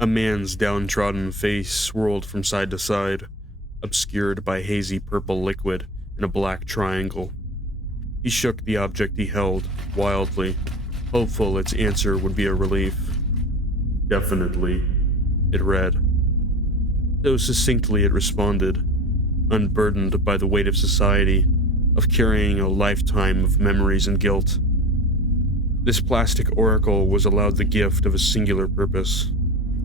A man's downtrodden face swirled from side to side, obscured by hazy purple liquid in a black triangle. He shook the object he held, wildly, hopeful its answer would be a relief. "Definitely," it read. So succinctly it responded, unburdened by the weight of society, of carrying a lifetime of memories and guilt. This plastic oracle was allowed the gift of a singular purpose,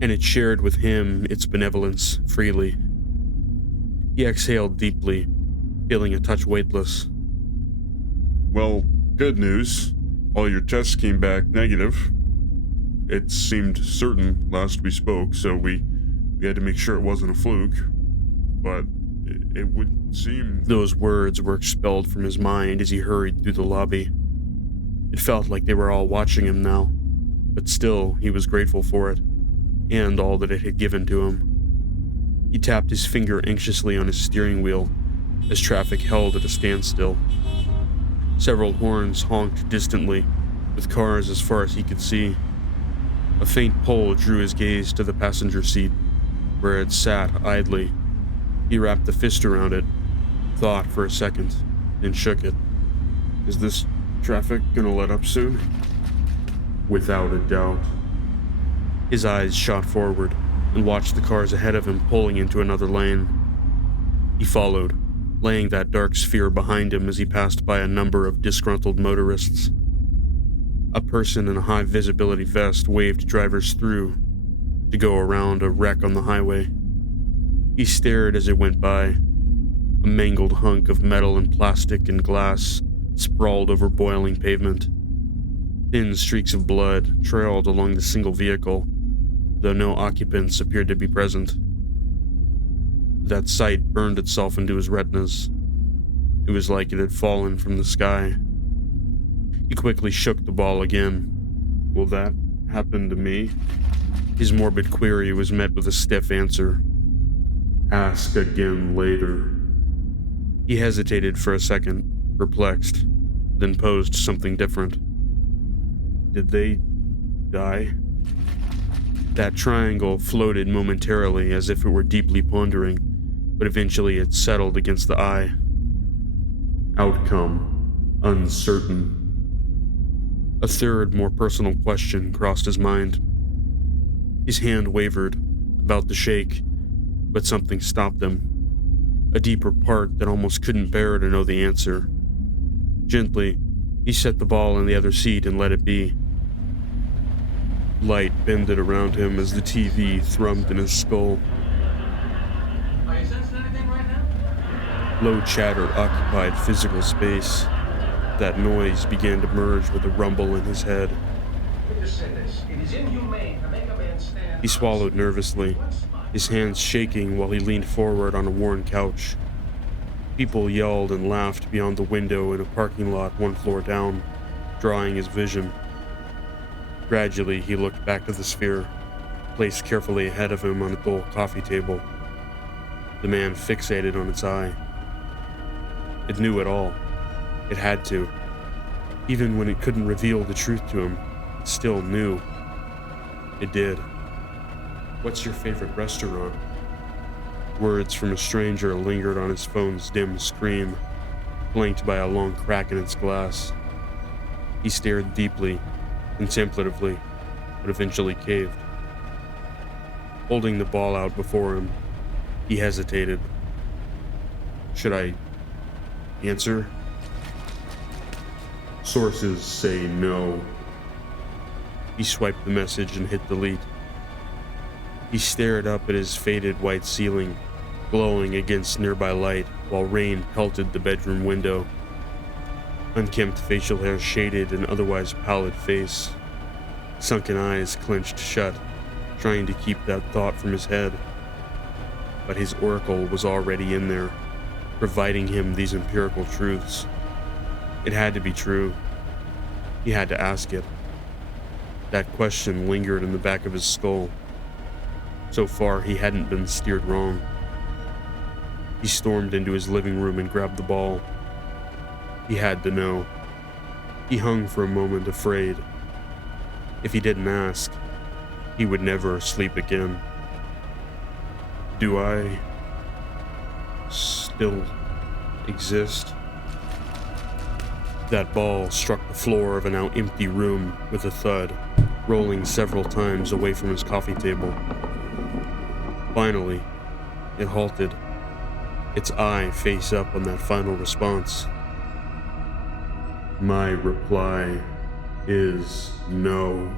and it shared with him its benevolence freely. He exhaled deeply, feeling a touch weightless. "Well, good news. All your tests came back negative. It seemed certain last we spoke, so we had to make sure it wasn't a fluke. But it would seem..." Those words were expelled from his mind as he hurried through the lobby. It felt like they were all watching him now, but still he was grateful for it, and all that it had given to him. He tapped his finger anxiously on his steering wheel as traffic held at a standstill. Several horns honked distantly, with cars as far as he could see. A faint pull drew his gaze to the passenger seat, where it sat idly. He wrapped a fist around it, thought for a second, then shook it. "Is this traffic gonna let up soon?" "Without a doubt." His eyes shot forward and watched the cars ahead of him pulling into another lane. He followed, laying that dark sphere behind him as he passed by a number of disgruntled motorists. A person in a high-visibility vest waved drivers through to go around a wreck on the highway. He stared as it went by. A mangled hunk of metal and plastic and glass sprawled over boiling pavement. Thin streaks of blood trailed along the single vehicle, though no occupants appeared to be present. That sight burned itself into his retinas. It was like it had fallen from the sky. He quickly shook the ball again. "Will that happen to me?" His morbid query was met with a stiff answer. "Ask again later." He hesitated for a second, perplexed, then posed something different. "Did they die?" That triangle floated momentarily as if it were deeply pondering, but eventually it settled against the eye. "Outcome uncertain." A third, more personal question crossed his mind. His hand wavered, about to shake, but something stopped him. A deeper part that almost couldn't bear to know the answer. Gently, he set the ball in the other seat and let it be. Light bended around him as the TV thrummed in his skull. Are you sensing anything right now? Low chatter occupied physical space. That noise began to merge with a rumble in his head. It is inhumane to make a man stand. He swallowed nervously, his hands shaking while he leaned forward on a worn couch. People yelled and laughed beyond the window in a parking lot 1 floor down, drawing his vision. Gradually, he looked back to the sphere, placed carefully ahead of him on a dull coffee table. The man fixated on its eye. It knew it all. It had to. Even when it couldn't reveal the truth to him, it still knew. It did. "What's your favorite restaurant?" Words from a stranger lingered on his phone's dim screen, blanked by a long crack in its glass. He stared deeply, contemplatively, but eventually caved. Holding the ball out before him, he hesitated. Should I answer? "Sources say no." He swiped the message and hit delete. He stared up at his faded white ceiling, glowing against nearby light while rain pelted the bedroom window. Unkempt facial hair shaded an otherwise pallid face. Sunken eyes clenched shut, trying to keep that thought from his head. But his oracle was already in there, providing him these empirical truths. It had to be true. He had to ask it. That question lingered in the back of his skull. So far, he hadn't been steered wrong. He stormed into his living room and grabbed the ball. He had to know. He hung for a moment, afraid. If he didn't ask, he would never sleep again. Do I still exist? That ball struck the floor of a now empty room with a thud, rolling several times away from his coffee table. Finally, it halted, its eye face up on that final response. My reply is no.